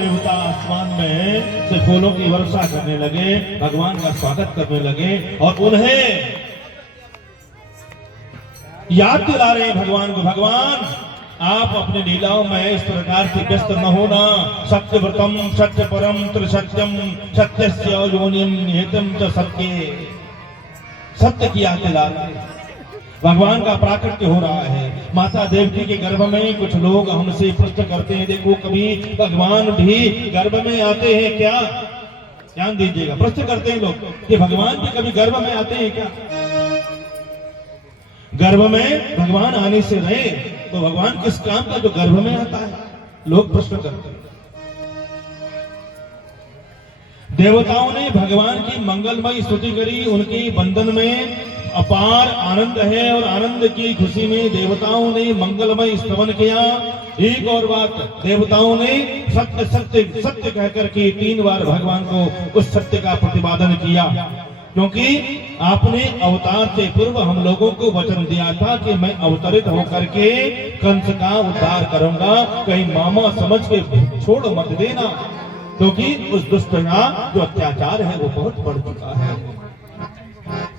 देवता आसमान में से फूलों की वर्षा करने लगे, भगवान का स्वागत करने लगे और उन्हें याद दिला रहे हैं भगवान को, भगवान आप अपने लीलाओं में इस प्रकार से व्यस्त न होना। सत्य व्रतम सत्य परम त्रिसत्यम सत्यस्य योनिम हेतम च सत्य, सत्य की याद दिला रहे हैं। भगवान का प्राकट्य हो रहा है। माता देवकी के गर्भ में कुछ लोग हमसे प्रश्न करते हैं, देखो कभी भगवान भी गर्भ में आते हैं क्या? ध्यान दीजिएगा, प्रश्न करते हैं लोग कि भगवान भी कभी गर्भ में आते हैं क्या? गर्भ में भगवान आने से रहे तो भगवान किस काम का जो गर्भ में आता है? लोग प्रश्न करते हैं। देवताओं ने भगवान की मंगलमयी स्तुति करी, उनके बंधन में अपार आनंद है और आनंद की खुशी में देवताओं ने मंगलमय स्तवन किया। एक और बात, देवताओं ने सत्य सत्य सत्य कहकर के 3 बार भगवान को उस सत्य का प्रतिपादन किया, क्योंकि आपने अवतार से पूर्व हम लोगों को वचन दिया था कि मैं अवतरित होकर के कंस का उद्धार करूंगा, कहीं मामा समझ के छोड़ मत देना, क्योंकि उस दुष्ट का जो अत्याचार है वो बहुत बढ़ चुका है।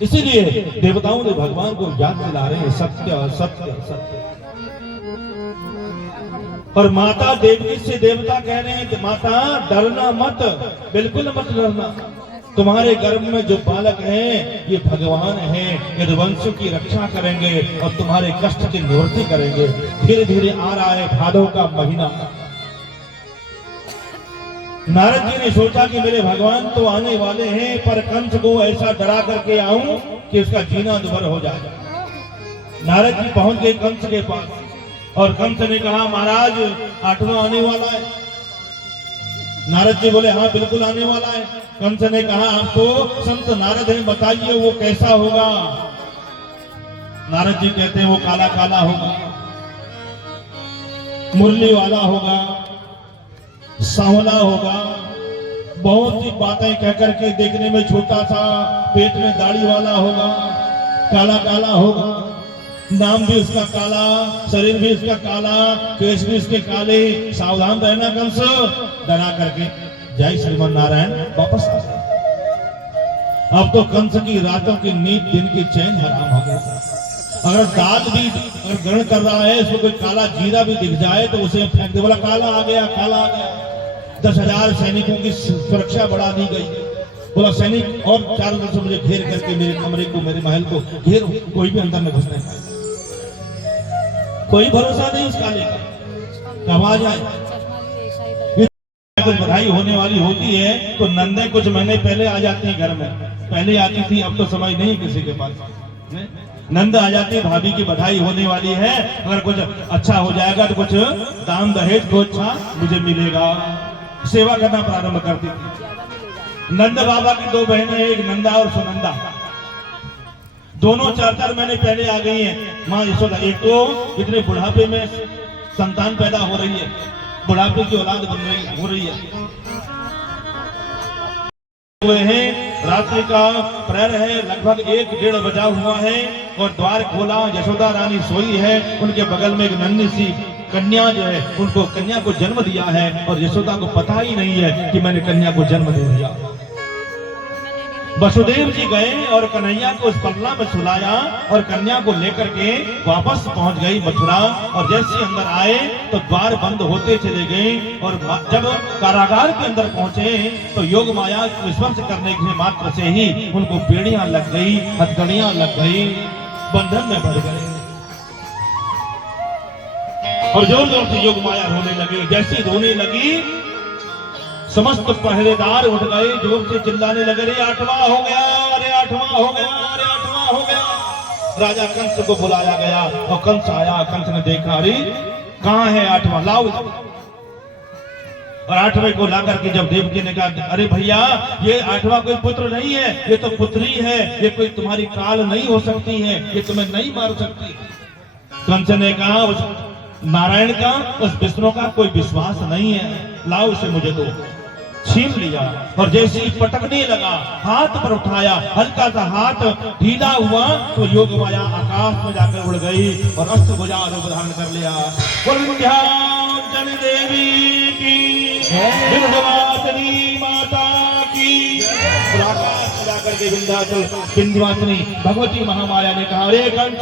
इसीलिए देवताओं ने भगवान को याद दिला रहे हैं, सत्य सत्य सत्य। और माता देवकी से देवता कह रहे हैं कि माता डरना मत, बिल्कुल मत डरना, तुम्हारे गर्भ में जो बालक हैं ये भगवान हैं, यदुवंश की रक्षा करेंगे और तुम्हारे कष्ट की निवृत्ति करेंगे। धीरे धीरे आ रहा है भादव का महीना। नारद जी ने सोचा कि मेरे भगवान तो आने वाले हैं, पर कंस को ऐसा डरा करके आऊं कि उसका जीना दुभर हो जाए। नारद जी पहुंच गए कंस के पास और कंस ने कहा, महाराज 8वां आने वाला है। नारद जी बोले, हाँ बिल्कुल आने वाला है। कंस ने कहा, आप तो संत नारद हैं, बताइए वो कैसा होगा? नारद जी कहते हैं, वो काला काला होगा, मुरली वाला होगा, सांवला होगा, बहुत सी बातें कहकर के देखने में छोटा सा, पेट में दाढ़ी वाला होगा, काला काला होगा, नाम भी उसका काला, शरीर भी उसका काला, केश भी उसके काले, सावधान रहना कंस। डरा करके जय श्रीमन नारायण वापस आ गए। अब तो कंस की रातों की नींद, दिन की चैन हराम हो गया। अगर दाल भी अगर ग्रहण कर रहा है, उसको कोई काला जीरा भी दिख जाए तो उसे फेंक दे, बोला काला आ गया, काला आ गया। 10,000 सैनिकों की सुरक्षा बढ़ा दी गई। बोला सैनिक और चारों तरफ से मुझे घेर करके मेरे कमरे को, मेरे महल को घेर, कोई भी अंदर में घुस नहीं पाए। कोई भरोसा नहीं उस काले का, आवाज आए। कुछ बधाई होने वाली होती है तो नंदे कुछ महीने पहले आ जाती है घर में, पहले आती थी, अब तो समय नहीं किसी के पास। नंद आ जाती है, भाभी की बधाई होने वाली है, अगर कुछ अच्छा हो जाएगा तो कुछ दान दहेज को अच्छा मुझे मिलेगा, सेवा करना प्रारंभ करती थी। नंद बाबा की 2 बहनें, एक नंदा और सुनंदा, दोनों 4-4 महीने पहले आ गई हैं माँ यशोदा। एक तो इतने बुढ़ापे में संतान पैदा हो रही है, बुढ़ापे की औलाद हो रही है। हुए हैं, रात्रि का प्रहर है, लगभग 1-1:30 बजा हुआ है और द्वार खोला, यशोदा रानी सोई है, उनके बगल में एक नन्ही सी कन्या जो है, उनको कन्या को जन्म दिया है और यशोदा को पता ही नहीं है कि मैंने कन्या को जन्म दे दिया। वसुदेव जी गए और कन्हैया को उस पल्ला में सुलाया और कन्या को लेकर के वापस पहुंच गई मथुरा। और जैसे अंदर आए तो द्वार बंद होते चले गए और जब कारागार के अंदर पहुंचे तो योग माया को स्पर्श करने के मात्र से ही उनको बेड़ियां लग गई, हथकड़ियां लग गई, बंधन में बढ़ गए और जोर जोर से योग माया रोने लगी। जैसी रोने लगी समस्त पहरेदार उठ गए, जोर से चिल्लाने लगे, अरे 8वां हो गया, अरे 8वां हो गया, अरे 8वां हो गया। राजा कंस को बुलाया गया और कंस आया। कंस ने देखा, अरे कहाँ है 8वां, लाओ। और 8वें को ला करके जब देवकी ने कहा, अरे भैया ये 8वां कोई पुत्र नहीं है, ये तो पुत्री है, ये कोई तुम्हारी काल नहीं हो सकती है, ये तुम्हें नहीं मार सकती। कंस ने कहा, उस नारायण का, उस विष्णु का कोई विश्वास नहीं है, लाओ उसे मुझे दो। छीन लिया और जैसे ही पटकने लगा, हाथ पर उठाया, हल्का सा हाथ ढीला हुआ तो योग माया आकाश में जाकर उड़ गई और अष्टभुजा रूप धारण कर लिया। बोल विंध्याचल देवी की विंध्यवासिनी माता की। और आकाश में जाकर के विंध्याचल विंध्यवासिनी भगवती महामाया ने कहा, अरे कंस,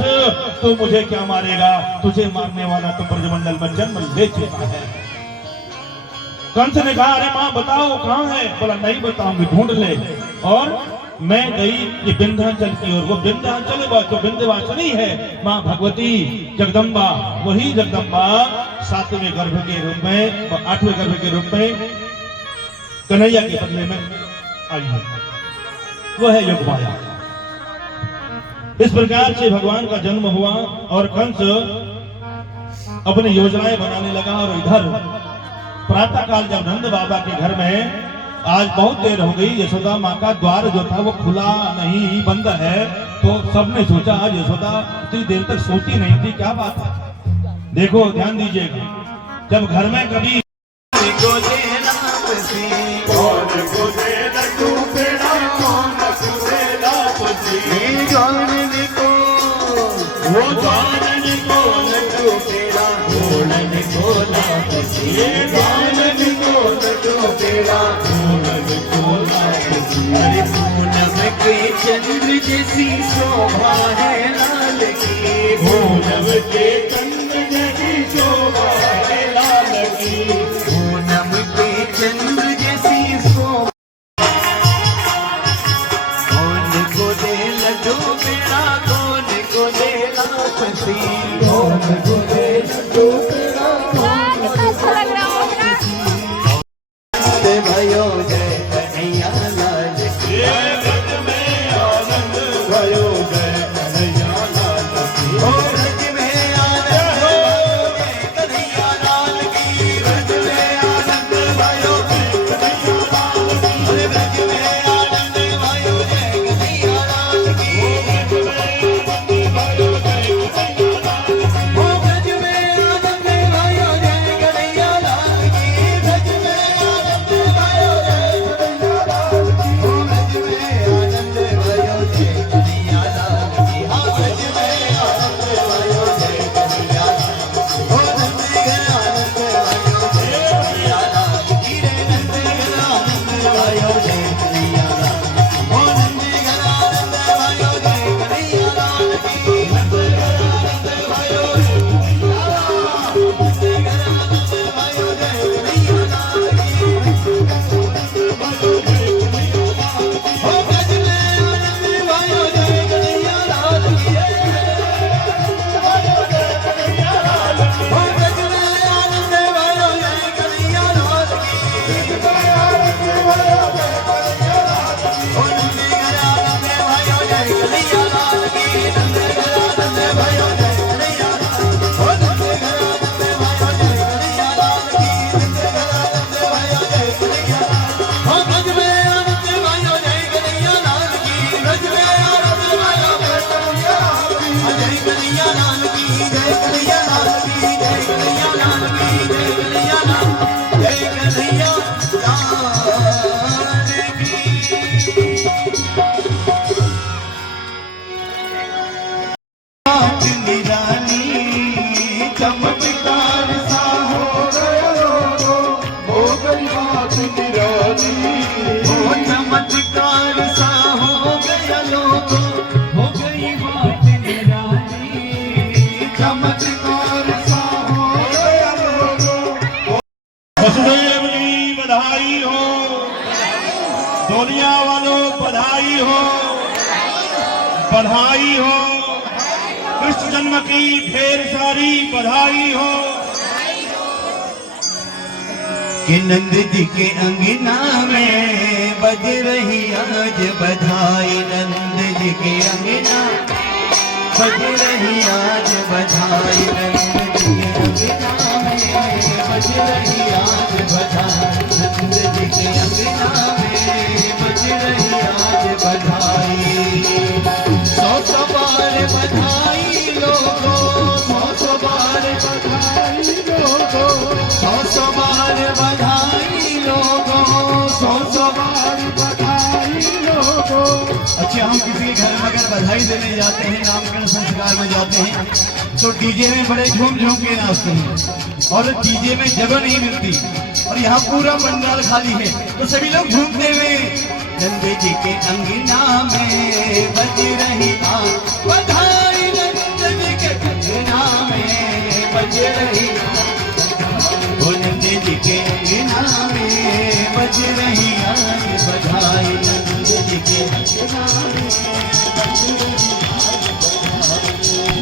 तू मुझे क्या मारेगा? तुझे मारने वाला तो ब्रजमंडल में जन्म ले चुका है। कंस ने कहा, अरे माँ बताओ कहाँ है? बोला नहीं बताऊंगी, ढूंढ ले। और मैं गई ये विंध्याचल की ओर। वो विंध्याचल जो विंध्यवासिनी है माँ भगवती जगदम्बा, वही जगदम्बा 7वें गर्भ के रूप में, 8वें गर्भ के रूप में कन्हैया के बदले में आई है। वो है योगमाया। इस प्रकार से भगवान का जन्म हुआ और कंस अपनी योजनाएं बनाने लगा। और इधर प्रातः काल जब नंद बाबा के घर में, आज बहुत देर हो गई, यशोदा माँ का द्वार जो था वो खुला नहीं, बंद है, तो सबने सोचा आज यशोदा इतनी देर तक सोती नहीं थी, क्या बात है? देखो ध्यान दीजिएगा, जब घर में कभी अरे पूनम के चंद्र जैसी शोभा है लाल की, पूनम के चंद्र जैसी शोभा है लाल की, पूनम के चंद्र जैसी शोभा। कौन को दे लड्डू पेड़ा, कौन को दे लापसी, कौन को दे लड्डू पेड़ा, भयो जय कन्हैया लाल की। ब्रज में आनंद भयो जय कन्हैया लाल की। ब्रज में आनंद भयो जय कन्हैया लाल की। ब्रज में आनंद भयो जय कन्हैया लाल की। ब्रज में आनंद भयो जय कन्हैया लाल की। ब्रज में आनंद भयो जय कन्हैया लाल की। ब्रज में आनंद भयो जय कन्हैया लाल की। ब्रज में आनंद भयो जय कन्हैया लाल की। हाँ ब्रज में आनंद भयो जय कन्हैया लाल की। ओ नंद आनंद भयो जय कन्हैया लाल की। रे नंद आनंद भयो जय कन्हैया लाल की। ओ नंद आनंद भयो जय कन्हैया लाल की। नंद आनंद भयो जय कन्हैया लाल की। नंद आनंद भयो जय कन्हैया लाल की। ओ ब्रज में आनंद भयो जय कन्हैया लाल की। ओ ब्रज में आनंद भयो जय कन्हैया लाल की। ओ नंद आनंद भयो जय कन्हैया लाल की। नंद आनंद भयो जय कन्हैया लाल की। ओ नंद आनंद भयो जय कन्हैया लाल की। नंद आनंद भयो जय कन्हैया लाल की। ओ ब्रज में आनंद भयो जय कन्हैया लाल की। ब्रज में आनंद भयो जय कन्हैया लाल की। जय कन्हैया लाल की, जय कन्हैया लाल की, जय कन्हैया लाल की, जय कन्हैया लाल, जय कन्हैया लाल की। बात निराली चमत्कार सा हो गया लोगो, हो गई बात निराली। ओ चमत्कार सा हो गया लोगो, हो गई बात निराली। चमत्कार सा हो गया लोगो। वसुदेव जी बधाई हो, दुनिया वालों बधाई हो, बधाई हो, कृष्ण जन्म की ढेर सारी बधाई हो। कि नंद जी के अंगना में बज रही आज बधाई। नंद जी के अंगना बज रही आज बधाई। नंद जी के अंगना में बज रही आज बधाई। नंद जी के अंगना में बज रही आज बधाई। 100 बार बधाई लोगों, 100 बार बधाई लोगों, 100 बार बधाई लोगों, 100 बार बधाई लोगों। को। अच्छा, हम किसी के घर में अगर बधाई देने जाते हैं, नामकरण संस्कार में जाते हैं, तो डीजे में बड़े झूम झूम के नाचते हैं और डीजे में जगह नहीं मिलती और यहाँ पूरा पंडाल खाली है, तो सभी लोग झूमते हुए नंद जी के अंगना में बज रही बधाई, नंद जी के अंगना में बज रही, ओ नंद जी के अंगना में बज रही बधाई, नंद जी के अंगना में बज रही।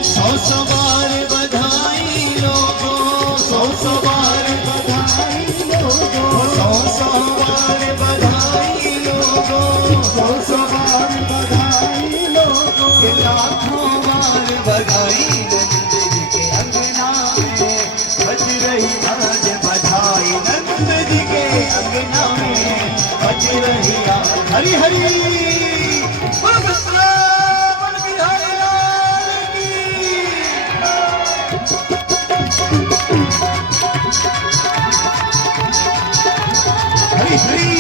सौ सवार बधाई लोगों, सौ सवार बधाई लोगों, सौ सवार बधाई लोगों, सौ सवार बधाई लोगों, लाखों बार बधाई, नंद जी के अंगना में बज रही आज बधाई, नंद जी के अंगना में बज रही आज। हरि हरि बोल वृंदावन बिहारी लाल की। हरि हरि